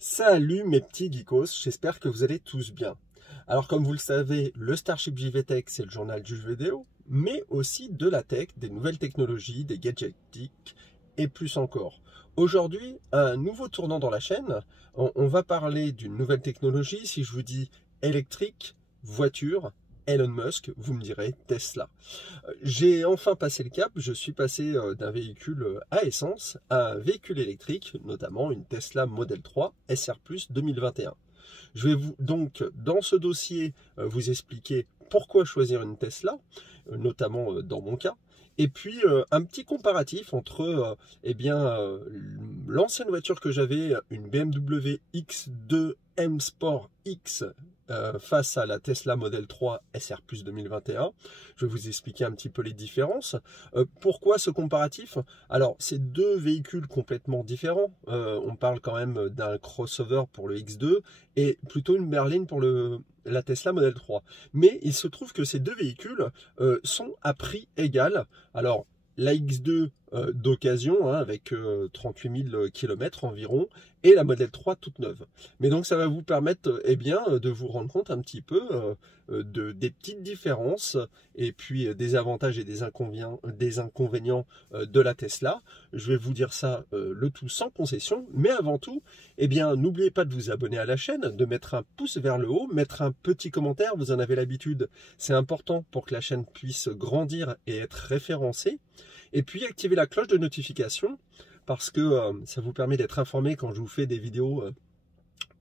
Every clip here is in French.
Salut mes petits geekos, j'espère que vous allez tous bien. Alors comme vous le savez, le Starship JVTech c'est le journal du jeu vidéo, mais aussi de la tech, des nouvelles technologies, des gadgets geeks et plus encore. Aujourd'hui, un nouveau tournant dans la chaîne, on va parler d'une nouvelle technologie. Si je vous dis électrique, voiture, Elon Musk, vous me direz Tesla. J'ai enfin passé le cap, je suis passé d'un véhicule à essence à un véhicule électrique, notamment une Tesla Model 3 SR+ 2021. Je vais donc, dans ce dossier, vous expliquer pourquoi choisir une Tesla, notamment dans mon cas, et puis un petit comparatif entre l'ancienne voiture que j'avais, une BMW X2 M Sport X, face à la Tesla Model 3 SR+ 2021. Je vais vous expliquer un petit peu les différences. Pourquoi ce comparatif? Alors, c'est deux véhicules complètement différents. On parle quand même d'un crossover pour le X2 et plutôt une berline pour la Tesla Model 3. Mais il se trouve que ces deux véhicules sont à prix égal. Alors, la X2 d'occasion, avec 38 000 km environ, et la Model 3 toute neuve. Mais donc ça va vous permettre de vous rendre compte un petit peu des petites différences et puis des avantages et des inconvénients de la Tesla. Je vais vous dire ça le tout sans concession, mais avant tout, n'oubliez pas de vous abonner à la chaîne, de mettre un pouce vers le haut, mettre un petit commentaire, vous en avez l'habitude, c'est important pour que la chaîne puisse grandir et être référencée. Et puis activez la cloche de notification parce que ça vous permet d'être informé quand je vous fais des vidéos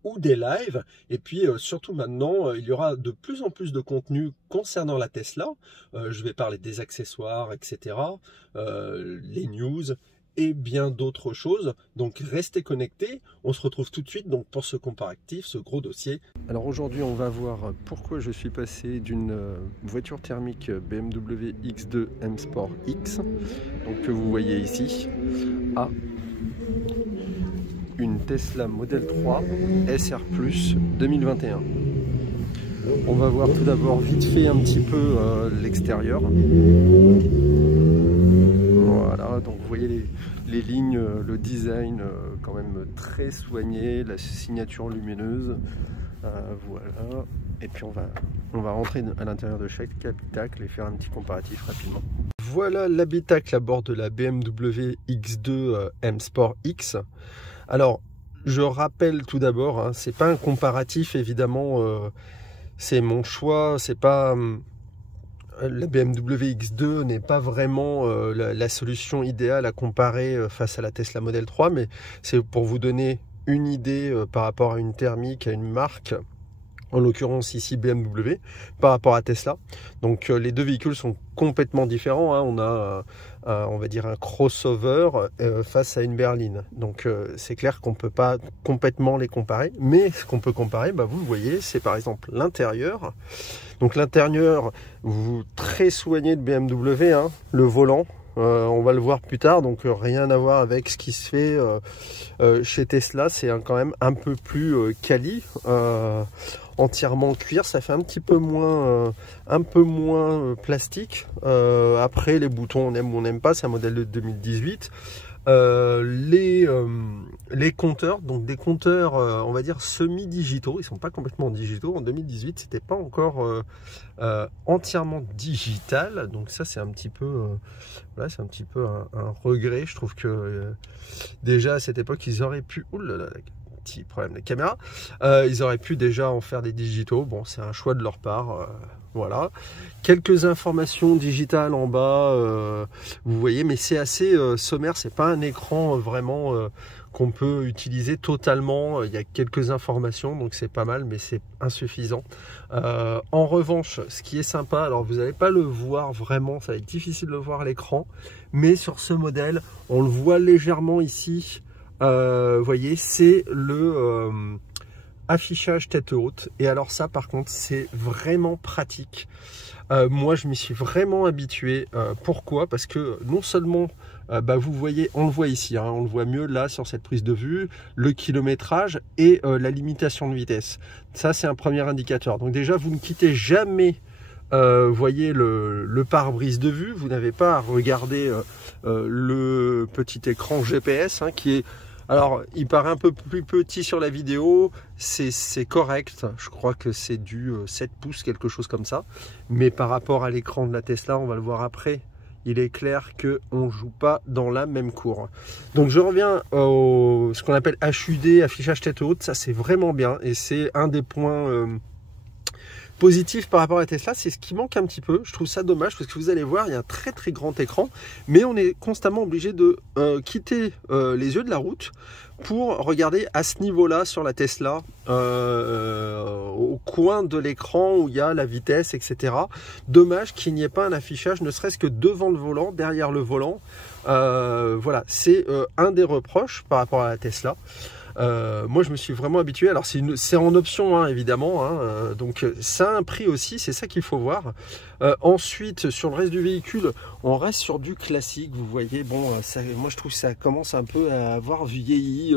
ou des lives. Et puis surtout maintenant, il y aura de plus en plus de contenu concernant la Tesla. Je vais parler des accessoires, etc., les news et bien d'autres choses. Donc restez connectés. On se retrouve tout de suite donc pour ce comparatif, ce gros dossier. Alors aujourd'hui, on va voir pourquoi je suis passé d'une voiture thermique BMW X2 M Sport X, donc que vous voyez ici, à une Tesla Model 3 SR+ 2021. On va voir tout d'abord vite fait un petit peu l'extérieur. Voilà, donc vous voyez les lignes, le design quand même très soigné, la signature lumineuse, voilà. Et puis on va rentrer à l'intérieur de chaque habitacle et faire un petit comparatif rapidement. Voilà l'habitacle à bord de la BMW X2 M Sport X. Alors, je rappelle tout d'abord, c'est pas un comparatif évidemment, c'est mon choix, c'est pas... La BMW X2 n'est pas vraiment la solution idéale à comparer face à la Tesla Model 3, mais c'est pour vous donner une idée par rapport à une thermique, à une marque, en l'occurrence ici BMW, par rapport à Tesla. Donc les deux véhicules sont complètement différents, on a on va dire un crossover face à une berline. Donc c'est clair qu'on ne peut pas complètement les comparer, mais ce qu'on peut comparer, vous le voyez, c'est par exemple l'intérieur. Donc l'intérieur, très soigné de BMW, le volant, on va le voir plus tard, donc rien à voir avec ce qui se fait chez Tesla, c'est quand même un peu plus quali, entièrement cuir, ça fait un petit peu moins, plastique. Après les boutons on aime ou on n'aime pas, c'est un modèle de 2018. Les compteurs, donc des compteurs on va dire semi-digitaux, ils sont pas complètement digitaux. En 2018 c'était pas encore entièrement digital, donc ça c'est un petit peu voilà, c'est un petit peu un regret. Je trouve que déjà à cette époque ils auraient pu, oulala, petit problème de caméra, ils auraient pu déjà en faire des digitaux. Bon, c'est un choix de leur part, voilà. Quelques informations digitales en bas, vous voyez, mais c'est assez sommaire, c'est pas un écran vraiment qu'on peut utiliser totalement. Il y a quelques informations, donc c'est pas mal, mais c'est insuffisant. En revanche, ce qui est sympa, alors vous n'allez pas le voir vraiment, ça va être difficile de le voir à l'écran, mais sur ce modèle, on le voit légèrement ici. Vous voyez, c'est le affichage tête haute, et alors ça par contre c'est vraiment pratique. Moi je m'y suis vraiment habitué. Pourquoi? Parce que non seulement vous voyez, on le voit ici, on le voit mieux là sur cette prise de vue, le kilométrage et la limitation de vitesse. Ça c'est un premier indicateur. Donc déjà vous ne quittez jamais voyez le pare-brise de vue, vous n'avez pas à regarder le petit écran GPS qui est Alors, il paraît un peu plus petit sur la vidéo, c'est correct, je crois que c'est du 7 pouces, quelque chose comme ça. Mais par rapport à l'écran de la Tesla, on va le voir après, il est clair qu'on ne joue pas dans la même cour. Donc je reviens au ce qu'on appelle HUD, affichage tête haute, ça c'est vraiment bien et c'est un des points positif par rapport à Tesla, c'est ce qui manque un petit peu. Je trouve ça dommage parce que vous allez voir, il y a un très très grand écran, mais on est constamment obligé de quitter les yeux de la route pour regarder à ce niveau-là sur la Tesla, au coin de l'écran où il y a la vitesse, etc. Dommage qu'il n'y ait pas un affichage, ne serait-ce que devant le volant, derrière le volant. Voilà, c'est un des reproches par rapport à la Tesla. Moi je me suis vraiment habitué, alors c'est en option hein, évidemment hein, donc ça a un prix aussi, c'est ça qu'il faut voir. Ensuite sur le reste du véhicule on reste sur du classique, vous voyez, bon ça, moi je trouve que ça commence un peu à avoir vieilli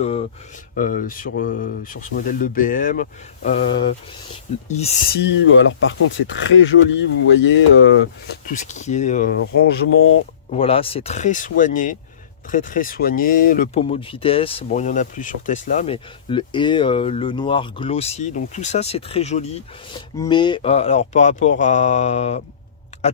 sur ce modèle de BM. Ici alors par contre c'est très joli, vous voyez tout ce qui est rangement, voilà, c'est très soigné. Très soigné, le pommeau de vitesse, bon il n'y en a plus sur Tesla, mais le noir glossy, donc tout ça c'est très joli, mais alors par rapport à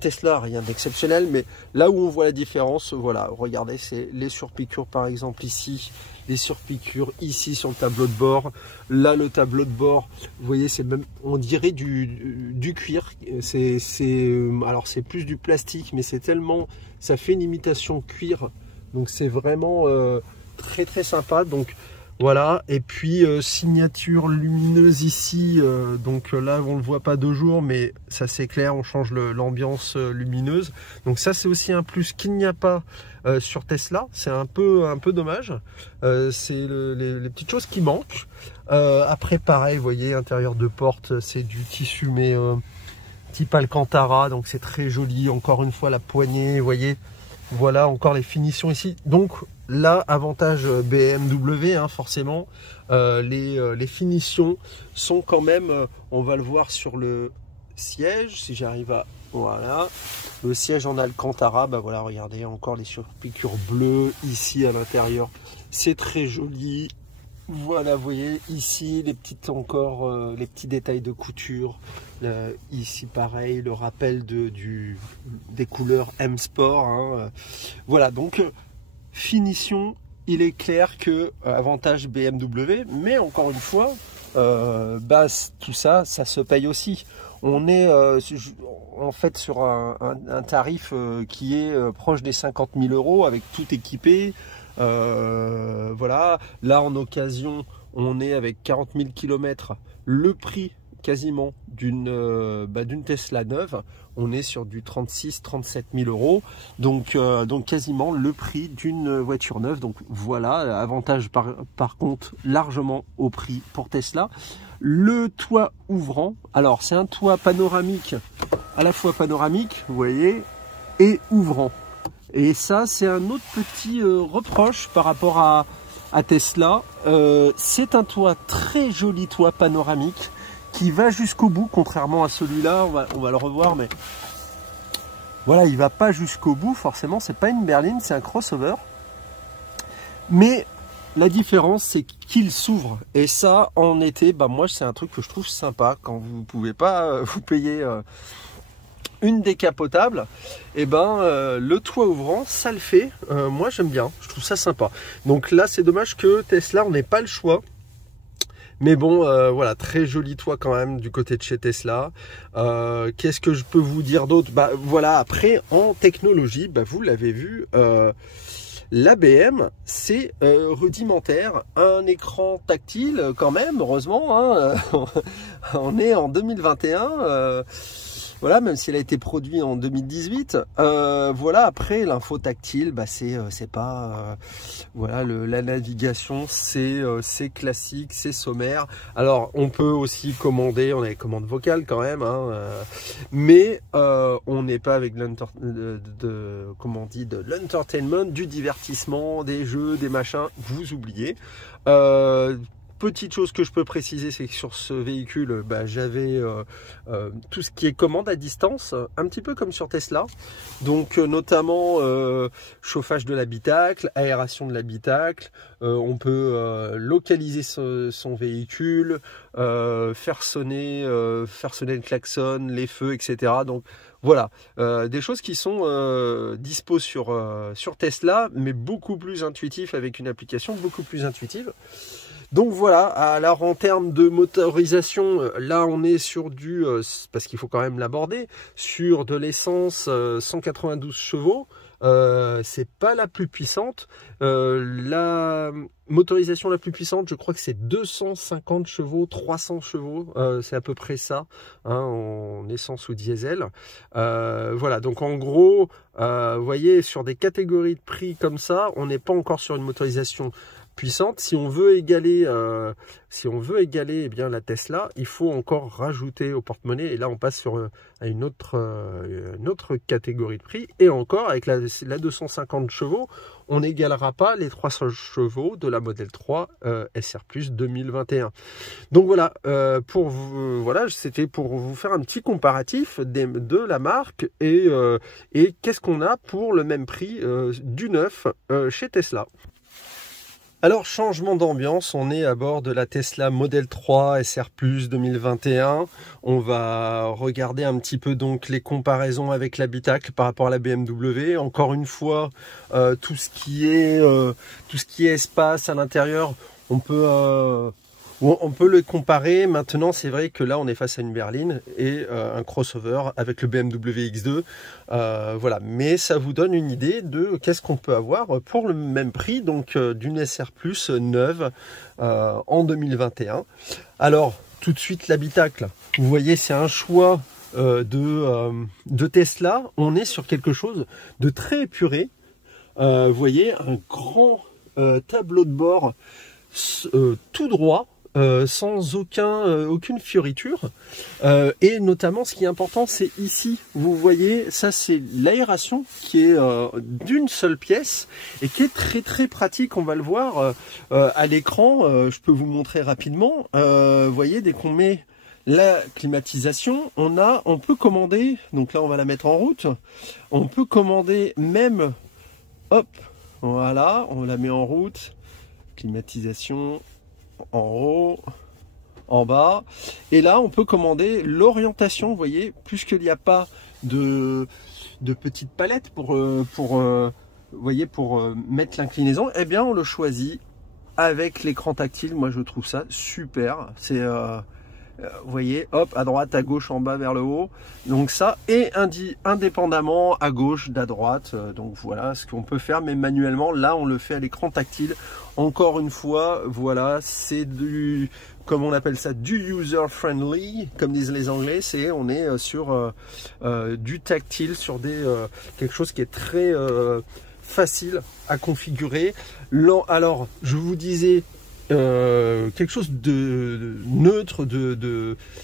Tesla, rien d'exceptionnel, mais là où on voit la différence, voilà, regardez, c'est les surpiqûres par exemple ici, les surpiqûres ici sur le tableau de bord, là le tableau de bord, vous voyez c'est même, on dirait du cuir, alors c'est plus du plastique, mais c'est tellement, ça fait une imitation cuir. Donc c'est vraiment très sympa. Donc voilà, et puis signature lumineuse ici, donc là on ne le voit pas de jour, mais ça c'est clair, on change l'ambiance lumineuse. Donc ça c'est aussi un plus qu'il n'y a pas sur Tesla, c'est un peu dommage. C'est les petites choses qui manquent. Après pareil, vous voyez, intérieur de porte, c'est du tissu mais type Alcantara, donc c'est très joli. Encore une fois la poignée, vous voyez. Voilà encore les finitions ici. Donc là, avantage BMW, hein, forcément, les finitions sont quand même, on va le voir sur le siège, si j'arrive à, voilà, le siège en Alcantara, bah voilà, regardez, encore les surpiqûres bleues ici à l'intérieur, c'est très joli. Voilà, vous voyez ici les petites encore les petits détails de couture. Ici pareil, le rappel des couleurs M Sport. Hein. Voilà, donc finition, il est clair que avantage BMW, mais encore une fois, tout ça, ça se paye aussi. On est en fait sur un tarif qui est proche des 50 000 € avec tout équipé. Voilà, là en occasion on est avec 40 000 km, le prix quasiment d'une Tesla neuve, on est sur du 36-37 000 €, donc quasiment le prix d'une voiture neuve. Donc voilà, avantage par contre largement au prix pour Tesla. Le toit ouvrant, alors c'est un toit panoramique, à la fois panoramique, vous voyez, et ouvrant. Et ça, c'est un autre petit reproche par rapport à Tesla. C'est un toit, très joli toit panoramique qui va jusqu'au bout, contrairement à celui-là, on va le revoir, mais voilà, il va pas jusqu'au bout, forcément, c'est pas une berline, c'est un crossover. Mais la différence, c'est qu'il s'ouvre. Et ça, en été, bah moi, c'est un truc que je trouve sympa, quand vous pouvez pas vous payer une décapotable, et le toit ouvrant, ça le fait. Moi j'aime bien, je trouve ça sympa. Donc là c'est dommage que Tesla, on n'ait pas le choix, mais bon voilà, très joli toit quand même du côté de chez Tesla. Qu'est-ce que je peux vous dire d'autre? Voilà, après en technologie, vous l'avez vu, l'ABM c'est rudimentaire, un écran tactile quand même, heureusement, hein, on est en 2021, voilà, même s'il a été produit en 2018, voilà, après l'info tactile, c'est pas, voilà, la navigation, c'est classique, c'est sommaire. Alors, on peut aussi commander, on a les commandes vocales quand même, hein, mais on n'est pas avec comment on dit, de l'entertainment, du divertissement, des jeux, des machins, vous oubliez. petite chose que je peux préciser, c'est que sur ce véhicule, j'avais tout ce qui est commande à distance, un petit peu comme sur Tesla. Donc notamment chauffage de l'habitacle, aération de l'habitacle, on peut localiser son véhicule, faire sonner le klaxon, les feux, etc. Donc voilà, des choses qui sont dispo sur Tesla, mais beaucoup plus intuitifs, avec une application beaucoup plus intuitive. Donc voilà, alors en termes de motorisation, là on est sur du, parce qu'il faut quand même l'aborder, sur de l'essence 192 chevaux. C'est pas la plus puissante. La motorisation la plus puissante, je crois que c'est 250 chevaux, 300 chevaux, c'est à peu près ça, hein, en essence ou diesel. Voilà, donc en gros, vous voyez, sur des catégories de prix comme ça, on n'est pas encore sur une motorisation puissante. Si on veut égaler, eh bien la Tesla, il faut encore rajouter au porte-monnaie, et là on passe sur à une autre catégorie de prix, et encore avec la 250 chevaux, on n'égalera pas les 300 chevaux de la Model 3 SR+ 2021. Donc voilà, voilà, c'était pour vous faire un petit comparatif de la marque et qu'est-ce qu'on a pour le même prix du neuf chez Tesla. Alors, changement d'ambiance, on est à bord de la Tesla Model 3 SR+ 2021. On va regarder un petit peu donc les comparaisons avec l'habitacle par rapport à la BMW. Encore une fois, tout ce qui est espace à l'intérieur, on peut le comparer. Maintenant, c'est vrai que là, on est face à une berline et un crossover avec le BMW X2. Voilà, mais ça vous donne une idée de qu'est-ce qu'on peut avoir pour le même prix, donc d'une SR+ neuve en 2021. Alors, tout de suite, l'habitacle. Vous voyez, c'est un choix de Tesla. On est sur quelque chose de très épuré. Vous voyez, un grand tableau de bord tout droit. Sans aucune fioriture, et notamment ce qui est important, c'est ici, vous voyez, ça c'est l'aération qui est d'une seule pièce et qui est très très pratique. On va le voir à l'écran, je peux vous montrer rapidement. Vous voyez, dès qu'on met la climatisation, on peut commander, donc là on va la mettre en route, on peut commander même, hop, voilà, on la met en route, climatisation en haut, en bas, et là on peut commander l'orientation. Vous voyez, puisqu'il n'y a pas de petite palette pour mettre l'inclinaison, eh bien on le choisit avec l'écran tactile. Moi je trouve ça super. C'est vous voyez, hop, à droite, à gauche, en bas, vers le haut. Donc ça, et indépendamment, à gauche, à droite. Donc voilà ce qu'on peut faire, mais manuellement, là, on le fait à l'écran tactile. Encore une fois, voilà, c'est du, comme on appelle ça, du user-friendly, comme disent les Anglais. On est sur du tactile, sur quelque chose qui est très facile à configurer. Alors, je vous disais, quelque chose de neutre,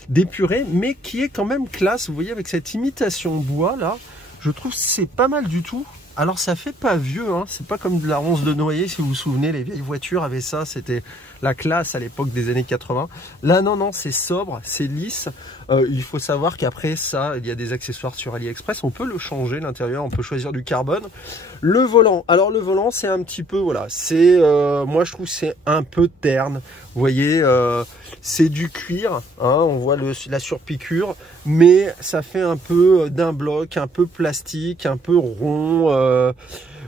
d'épuré, mais qui est quand même classe. Vous voyez, avec cette imitation bois là, je trouve que c'est pas mal du tout. Alors ça fait pas vieux, hein. C'est pas comme de la ronce de noyer, si vous vous souvenez, les vieilles voitures avaient ça, c'était la classe à l'époque des années 80. Là non, c'est sobre, c'est lisse. Il faut savoir qu'après ça, il y a des accessoires sur AliExpress, on peut le changer l'intérieur, on peut choisir du carbone. Le volant, alors le volant c'est un petit peu, voilà, c'est moi je trouve c'est un peu terne. Vous voyez, c'est du cuir, hein, on voit la surpiqûre, mais ça fait un peu d'un bloc, un peu plastique, un peu rond.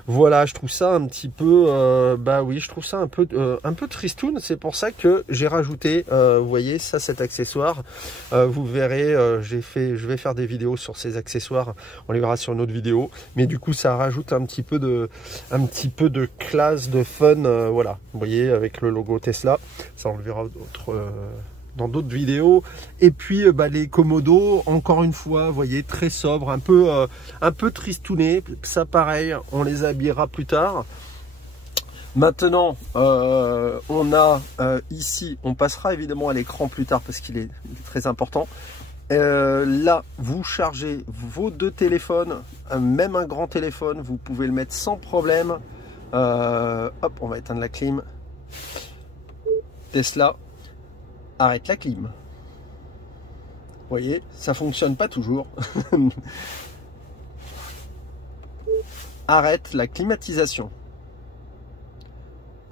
Voilà, je trouve ça un petit peu, bah oui, je trouve ça un peu tristoun. C'est pour ça que j'ai rajouté, vous voyez, ça, cet accessoire. Vous verrez, je vais faire des vidéos sur ces accessoires. On les verra sur une autre vidéo. Mais du coup, ça rajoute un petit peu de classe, de fun. Voilà, vous voyez, avec le logo Tesla. Ça, on le verra dans d'autres vidéos. Et puis les commodos, encore une fois, vous voyez, très sobre, un peu tristouné. Ça pareil, on les habillera plus tard. Maintenant, on a ici, on passera évidemment à l'écran plus tard parce qu'il est très important. Là, vous chargez vos deux téléphones, même un grand téléphone, vous pouvez le mettre sans problème. Hop, on va éteindre la clim. Tesla arrête la clim. Vous voyez, ça fonctionne pas toujours. Arrête la climatisation.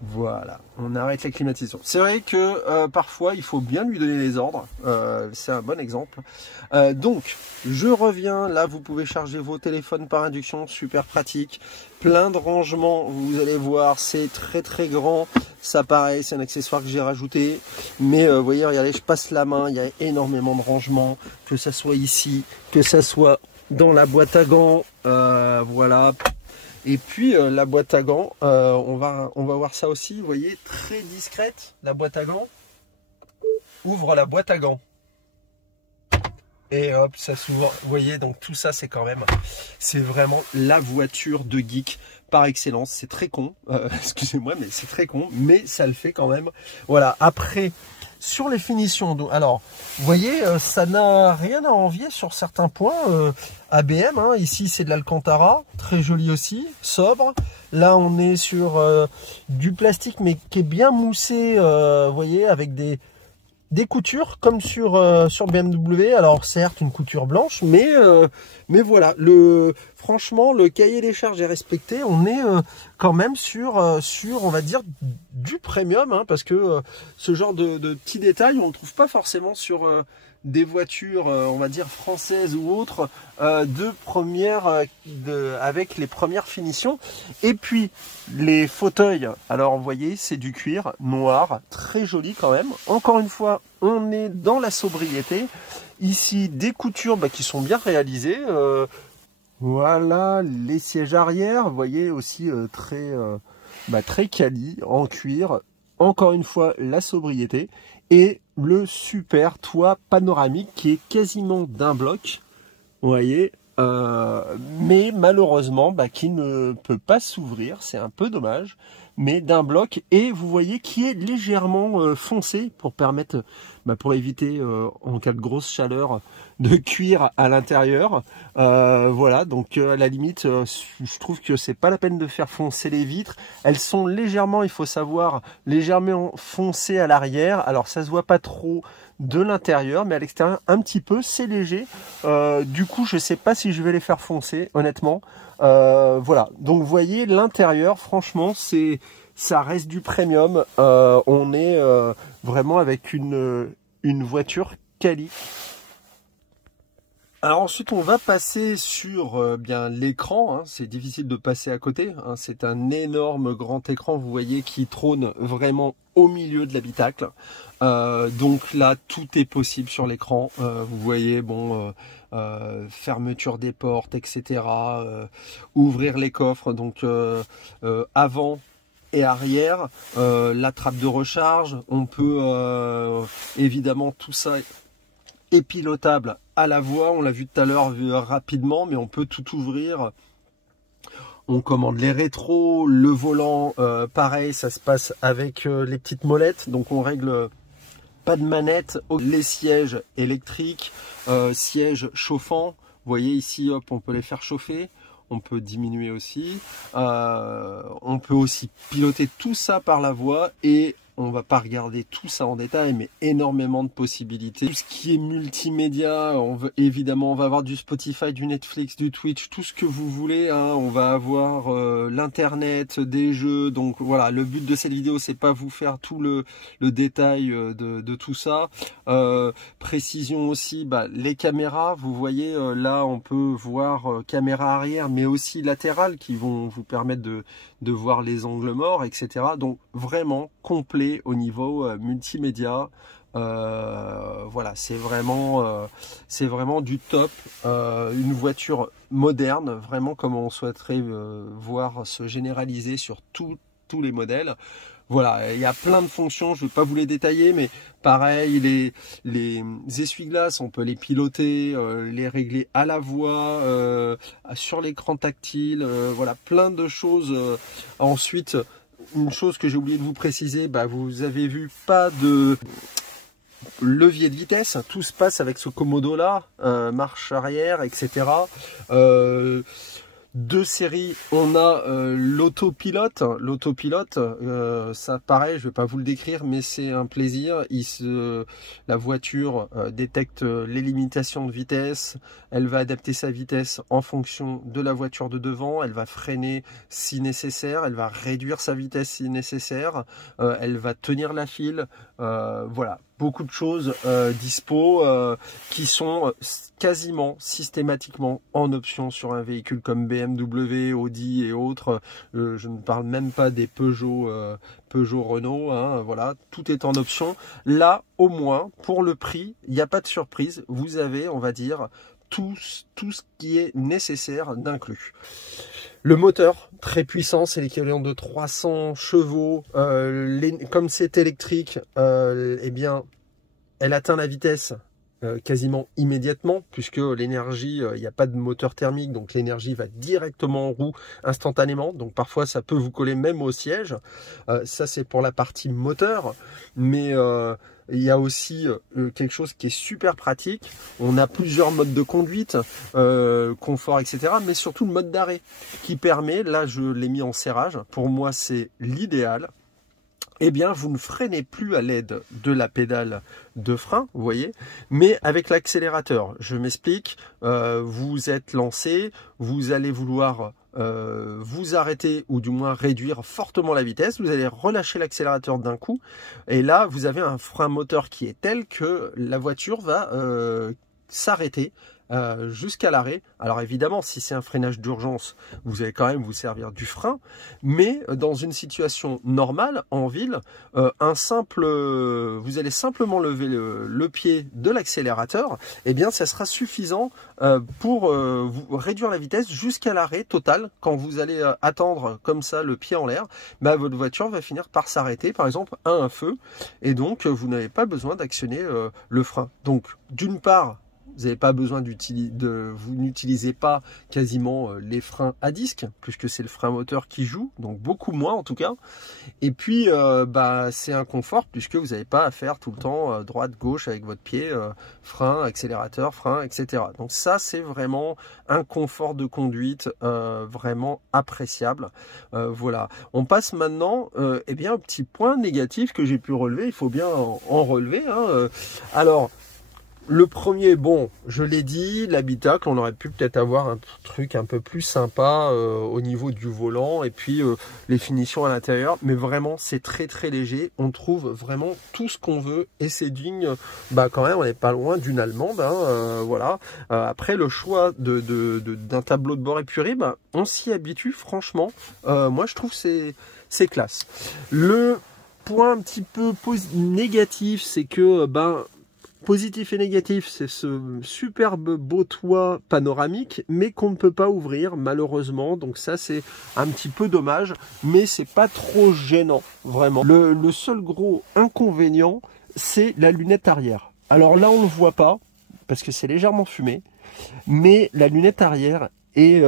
Voilà, on arrête la climatisation. C'est vrai que parfois il faut bien lui donner les ordres, c'est un bon exemple. Donc, je reviens, là vous pouvez charger vos téléphones par induction, super pratique. Plein de rangements, vous allez voir, c'est très très grand. Ça pareil, c'est un accessoire que j'ai rajouté. Mais vous voyez, regardez, je passe la main, il y a énormément de rangements, que ça soit ici, que ça soit dans la boîte à gants, voilà. Et puis la boîte à gants, on va voir ça aussi, vous voyez, très discrète, la boîte à gants. Ouvre la boîte à gants. Et hop, ça s'ouvre. Vous voyez, donc tout ça, c'est vraiment la voiture de geek par excellence. C'est très con, excusez-moi, mais c'est très con, mais ça le fait quand même. Voilà, après... Sur les finitions, alors, vous voyez, ça n'a rien à envier sur certains points. ABM, hein, ici c'est de l'Alcantara, très joli aussi, sobre. Là on est sur du plastique mais qui est bien moussé, vous voyez, avec des coutures comme sur BMW. Alors certes une couture blanche, mais voilà, franchement le cahier des charges est respecté. On est quand même sur on va dire du premium, hein, parce que ce genre de petits détails on ne trouve pas forcément sur des voitures on va dire françaises ou autres avec les premières finitions. Et puis les fauteuils, alors vous voyez c'est du cuir noir, très joli quand même. Encore une fois on est dans la sobriété. Ici des coutures qui sont bien réalisées. Voilà les sièges arrière, vous voyez aussi très quali en cuir. Encore une fois la sobriété. Et le super toit panoramique qui est quasiment d'un bloc, vous voyez, mais malheureusement qui ne peut pas s'ouvrir, c'est un peu dommage, mais d'un bloc, et vous voyez qui est légèrement foncé pour permettre, pour éviter en cas de grosse chaleur de cuire à l'intérieur. Voilà, donc à la limite je trouve que c'est pas la peine de faire foncer les vitres. Elles sont légèrement, il faut savoir, légèrement foncées à l'arrière. Alors ça se voit pas trop de l'intérieur, mais à l'extérieur un petit peu, c'est léger. Du coup je sais pas si je vais les faire foncer honnêtement. Voilà, donc vous voyez l'intérieur, franchement ça reste du premium. On est vraiment avec une voiture quali. Alors ensuite on va passer sur l'écran, hein. C'est difficile de passer à côté, hein. C'est un énorme grand écran, vous voyez, qui trône vraiment au milieu de l'habitacle. Donc là tout est possible sur l'écran, vous voyez, fermeture des portes, etc. Ouvrir les coffres, donc avant et arrière, la trappe de recharge, on peut évidemment tout ça est pilotable à la voix, on l'a vu tout à l'heure rapidement, mais on peut tout ouvrir. On commande les rétros, le volant, pareil, ça se passe avec les petites molettes, donc on règle pas de manette, les sièges électriques, sièges chauffants, vous voyez ici, hop, on peut les faire chauffer. On peut diminuer aussi, on peut aussi piloter tout ça par la voix et on va pas regarder tout ça en détail, mais énormément de possibilités. Tout ce qui est multimédia, évidemment on va avoir du Spotify, du Netflix, du Twitch, tout ce que vous voulez, hein. On va avoir l'internet, des jeux. Donc voilà, le but de cette vidéo c'est pas vous faire tout le détail de tout ça. Précision aussi, les caméras, vous voyez là on peut voir caméra arrière mais aussi latérale qui vont vous permettre de voir les angles morts, etc. Donc vraiment complet au niveau multimédia. Voilà, c'est vraiment du top. Une voiture moderne, vraiment comme on souhaiterait voir se généraliser sur tous les modèles. Voilà, il y a plein de fonctions, je ne vais pas vous les détailler, mais pareil, les essuie-glaces, on peut les piloter, les régler à la voix, sur l'écran tactile, voilà, plein de choses. Ensuite, une chose que j'ai oublié de vous préciser, vous avez vu, pas de levier de vitesse, tout se passe avec ce commodo là, marche arrière, etc. de série, on a l'autopilote. L'autopilote, ça pareil, je vais pas vous le décrire, mais c'est un plaisir. La voiture détecte les limitations de vitesse, elle va adapter sa vitesse en fonction de la voiture de devant, elle va freiner si nécessaire, elle va réduire sa vitesse si nécessaire, elle va tenir la file, voilà. Beaucoup de choses dispo qui sont quasiment systématiquement en option sur un véhicule comme BMW, Audi et autres. Je ne parle même pas des Peugeot, Renault, hein, voilà, tout est en option. Là, au moins, pour le prix, il n'y a pas de surprise. Vous avez, on va dire, tout ce qui est nécessaire d'inclus. Le moteur, très puissant, c'est l'équivalent de 300 chevaux. Comme c'est électrique, eh bien, elle atteint la vitesse quasiment immédiatement, puisque l'énergie, il n'y a pas de moteur thermique, donc l'énergie va directement en roue instantanément. Donc parfois, ça peut vous coller même au siège. Ça, c'est pour la partie moteur. Mais il y a aussi quelque chose qui est super pratique. On a plusieurs modes de conduite, confort, etc. Mais surtout le mode d'arrêt qui permet, là je l'ai mis en serrage, pour moi c'est l'idéal. Eh bien, vous ne freinez plus à l'aide de la pédale de frein, vous voyez, mais avec l'accélérateur. Je m'explique, vous êtes lancé, vous allez vouloir vous arrêter ou du moins réduire fortement la vitesse, vous allez relâcher l'accélérateur d'un coup et là vous avez un frein moteur qui est tel que la voiture va s'arrêter jusqu'à l'arrêt. Alors évidemment, si c'est un freinage d'urgence, vous allez quand même vous servir du frein, mais dans une situation normale, en ville, vous allez simplement lever le pied de l'accélérateur, et bien ça sera suffisant pour vous réduire la vitesse jusqu'à l'arrêt total. Quand vous allez attendre comme ça le pied en l'air, bah, votre voiture va finir par s'arrêter, par exemple à un feu, et donc vous n'avez pas besoin d'actionner le frein. Donc d'une part, vous n'avez pas besoin vous n'utilisez pas quasiment les freins à disque, puisque c'est le frein moteur qui joue, donc beaucoup moins en tout cas. Et puis, c'est un confort, puisque vous n'avez pas à faire tout le temps droite-gauche avec votre pied, frein, accélérateur, frein, etc. Donc ça, c'est vraiment un confort de conduite vraiment appréciable. Voilà. On passe maintenant eh bien, au petit point négatif que j'ai pu relever. Il faut bien en relever. Hein. Alors, le premier, bon, je l'ai dit, l'habitacle, on aurait pu peut-être avoir un truc un peu plus sympa au niveau du volant et puis les finitions à l'intérieur, mais vraiment c'est très très léger, on trouve vraiment tout ce qu'on veut et c'est digne, quand même on n'est pas loin d'une allemande, hein, voilà. Après le choix d'un tableau de bord épuré, on s'y habitue franchement, moi je trouve c'est classe. Le point un petit peu négatif, c'est que positif et négatif, c'est ce superbe beau toit panoramique, mais qu'on ne peut pas ouvrir malheureusement. Donc ça, c'est un petit peu dommage, mais c'est pas trop gênant, vraiment. Le seul gros inconvénient, c'est la lunette arrière. Alors là, on ne le voit pas, parce que c'est légèrement fumé, mais la lunette arrière est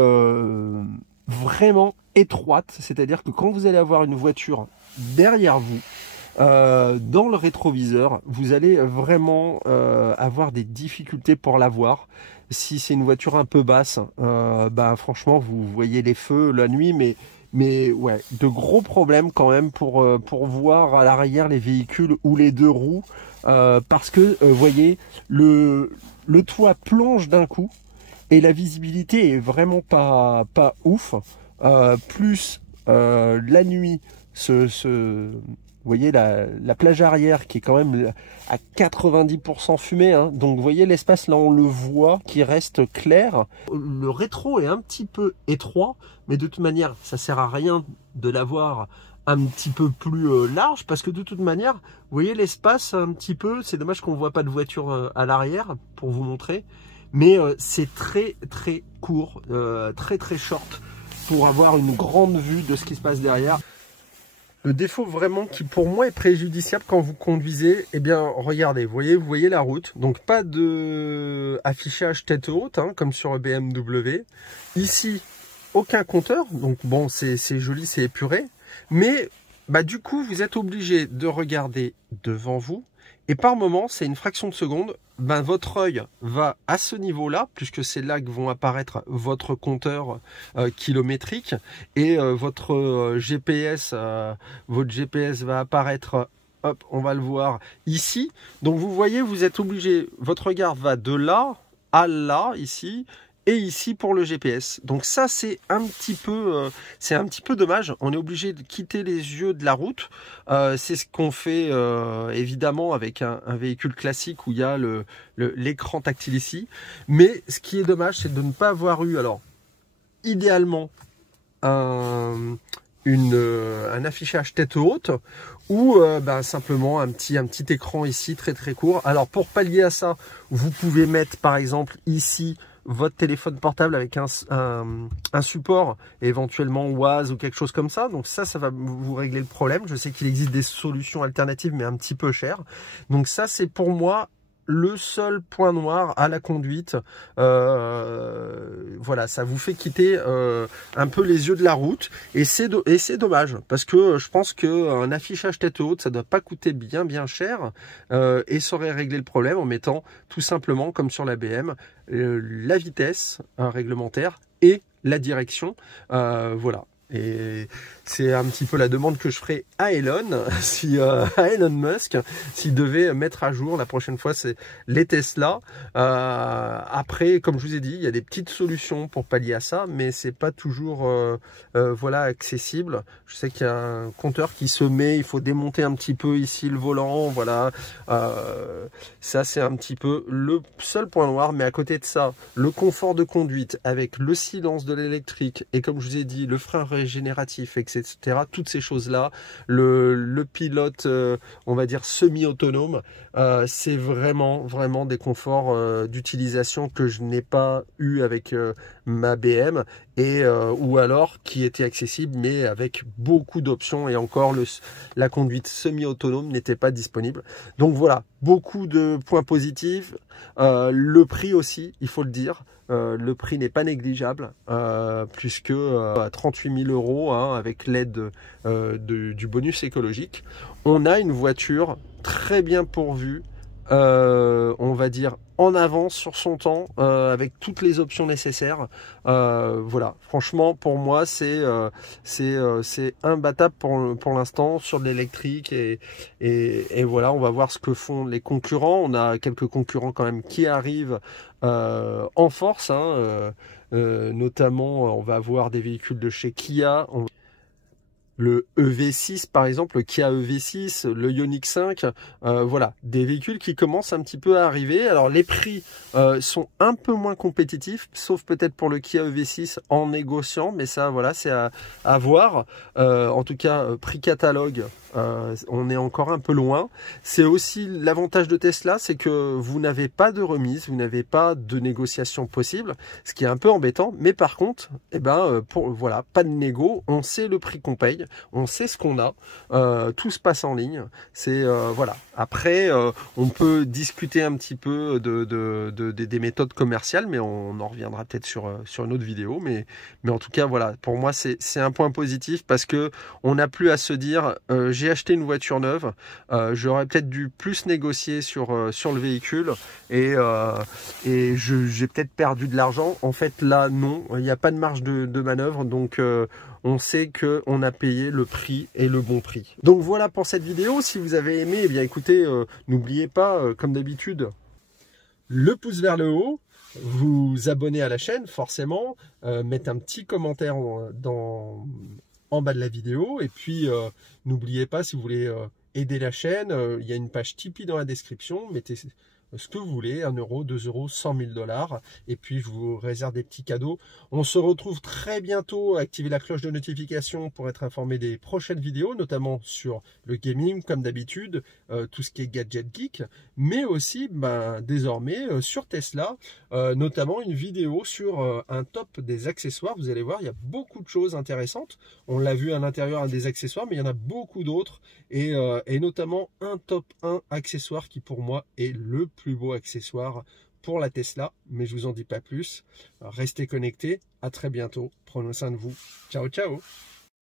vraiment étroite. C'est-à-dire que quand vous allez avoir une voiture derrière vous, dans le rétroviseur, vous allez vraiment avoir des difficultés pour la voir. Si c'est une voiture un peu basse, franchement, vous voyez les feux la nuit, mais ouais, de gros problèmes quand même pour voir à l'arrière les véhicules ou les deux roues, parce que vous voyez, le toit plonge d'un coup et la visibilité est vraiment pas ouf. Plus la nuit, vous voyez la plage arrière qui est quand même à 90% fumée, hein. Donc vous voyez l'espace là on le voit qui reste clair. Le rétro est un petit peu étroit, mais de toute manière ça sert à rien de l'avoir un petit peu plus large, parce que de toute manière vous voyez l'espace un petit peu, c'est dommage qu'on ne voit pas de voiture à l'arrière pour vous montrer, mais c'est très très court, très très short pour avoir une grande vue de ce qui se passe derrière. Le défaut vraiment qui pour moi est préjudiciable quand vous conduisez, eh bien regardez, vous voyez la route, donc pas de affichage tête haute, hein, comme sur BMW. Ici, aucun compteur, donc bon c'est joli, c'est épuré, mais du coup vous êtes obligé de regarder devant vous Et par moment, c'est une fraction de seconde, ben, votre œil va à ce niveau-là, puisque c'est là que vont apparaître votre compteur kilométrique, et votre GPS va apparaître, hop, on va le voir ici. Donc vous voyez, vous êtes obligé, votre regard va de là à là, ici, et ici pour le GPS. Donc ça, c'est un petit peu dommage. On est obligé de quitter les yeux de la route. C'est ce qu'on fait évidemment avec un véhicule classique où il y a l'écran tactile ici. Mais ce qui est dommage, c'est de ne pas avoir eu, alors idéalement, un affichage tête haute ou ben, simplement un petit écran ici très court. Alors pour pallier à ça, vous pouvez mettre par exemple ici votre téléphone portable avec un support, éventuellement Oise ou quelque chose comme ça. Donc ça va vous régler le problème. Je sais qu'il existe des solutions alternatives, mais un petit peu chères. Donc ça, c'est pour moi le seul point noir à la conduite. Voilà, ça vous fait quitter un peu les yeux de la route, et c'est dommage, parce que je pense qu'un affichage tête haute, ça doit pas coûter bien cher, et ça aurait réglé le problème en mettant tout simplement, comme sur la BM, la vitesse réglementaire et la direction. Voilà. Et c'est un petit peu la demande que je ferai à Elon, à Elon Musk, s'il devait mettre à jour la prochaine fois c'est les Tesla. Après, comme je vous ai dit, il y a des petites solutions pour pallier à ça, mais c'est pas toujours voilà, accessible. Je sais qu'il y a un compteur qui se met, il faut démonter un petit peu ici le volant, voilà. Ça, c'est un petit peu le seul point noir, mais à côté de ça, le confort de conduite avec le silence de l'électrique et, comme je vous ai dit, le frein régénératif, etc. Toutes ces choses-là, le pilote, on va dire semi-autonome, c'est vraiment des conforts d'utilisation que je n'ai pas eu avec ma BM, et ou alors qui était accessible mais avec beaucoup d'options, et encore la conduite semi-autonome n'était pas disponible. Donc voilà, beaucoup de points positifs. Le prix aussi, il faut le dire. Le prix n'est pas négligeable, puisque à 38 000 €, hein, avec l'aide du bonus écologique, on a une voiture très bien pourvue, on va dire en avance sur son temps, avec toutes les options nécessaires. Voilà, franchement pour moi c'est imbattable pour l'instant sur de l'électrique, et voilà, on va voir ce que font les concurrents. On a quelques concurrents quand même qui arrivent en force, hein, notamment on va avoir des véhicules de chez Kia, le EV6 par exemple, le Kia EV6, le Ioniq 5, voilà, des véhicules qui commencent un petit peu à arriver. Alors les prix sont un peu moins compétitifs, sauf peut-être pour le Kia EV6 en négociant, mais ça voilà, c'est à voir. En tout cas, prix catalogue, on est encore un peu loin. C'est aussi l'avantage de Tesla, c'est que vous n'avez pas de remise, vous n'avez pas de négociation possible, ce qui est un peu embêtant, mais par contre, eh ben, voilà, pas de négo, on sait le prix qu'on paye, on sait ce qu'on a, tout se passe en ligne. C'est voilà. Après, on peut discuter un petit peu des méthodes commerciales, mais on en reviendra peut-être sur une autre vidéo. Mais en tout cas, voilà, pour moi, c'est un point positif, parce que on n'a plus à se dire j'ai acheté une voiture neuve, j'aurais peut-être dû plus négocier sur le véhicule, et j'ai peut-être perdu de l'argent. En fait, là, non, il n'y a pas de marge de manœuvre, donc on sait qu'on a payé le prix, et le bon prix. Donc voilà pour cette vidéo. Si vous avez aimé, eh bien écoutez, n'oubliez pas, comme d'habitude, le pouce vers le haut, vous abonner à la chaîne forcément, mettre un petit commentaire en bas de la vidéo, et puis n'oubliez pas, si vous voulez aider la chaîne, il y a une page Tipeee dans la description. Mettez ce que vous voulez, 1 €, 2 €, 100 000 $, et puis je vous réserve des petits cadeaux. On se retrouve très bientôt. Activez la cloche de notification pour être informé des prochaines vidéos, notamment sur le gaming comme d'habitude, tout ce qui est gadget geek, mais aussi désormais sur Tesla, notamment une vidéo sur un top des accessoires. Vous allez voir, il y a beaucoup de choses intéressantes. On l'a vu à l'intérieur des accessoires, mais il y en a beaucoup d'autres, et notamment un top 1 accessoire qui pour moi est le plus beau accessoire pour la Tesla, mais je vous en dis pas plus. Restez connectés, à très bientôt, prenez soin de vous, ciao ciao.